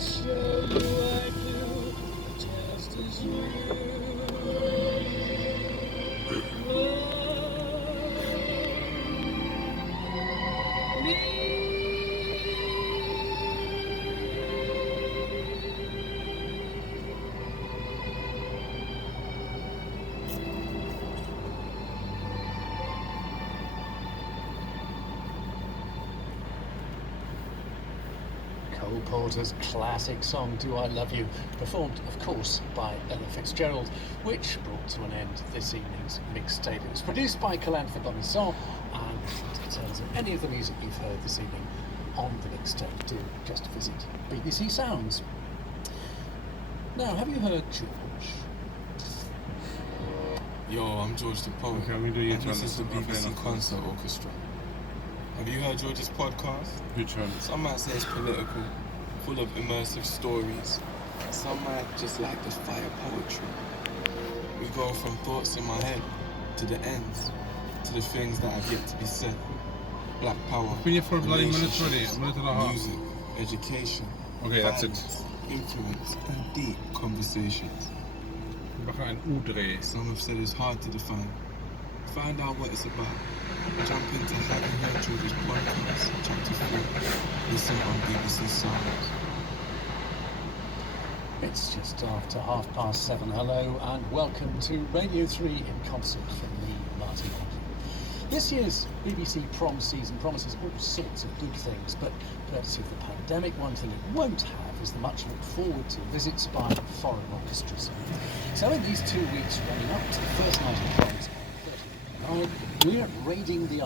show you I do just as you love me. Cole Porter's classic song, Do I Love You, performed, of course, by Ella Fitzgerald, which brought to an end this evening's mixtape. It was produced by Calanford Bonison, and details of any of the music you've heard this evening on the mixtape, do just visit BBC Sounds. Now, have you heard George? Yo, I'm George the Poet. Okay, we do you and this is the BBC Concert Orchestra. Have you heard George's podcast? Which one? Some might say it's political, full of immersive stories. Some might just like the fire poetry. We go from thoughts in my head to the ends, to the things that have yet to be said. Black power, Been here for a bloody minute relationships, already, a minute and a half. music, education, Okay, that's it. violence, influence, and deep conversations. We gaan een U draaien. Some have said it's hard to define. Find out what it's about. Jump into Having Heard George's podcast, Chapter 3. Listen on BBC Sounds. It's just after 7:30. Hello and welcome to Radio 3 in concert from me, Martin Hodge. This year's BBC Prom season promises all sorts of good things, but courtesy of the pandemic, one thing it won't have is the much looked forward to visits by foreign orchestras. So in these 2 weeks running up to the first night of proms on 30th of July, we're raiding the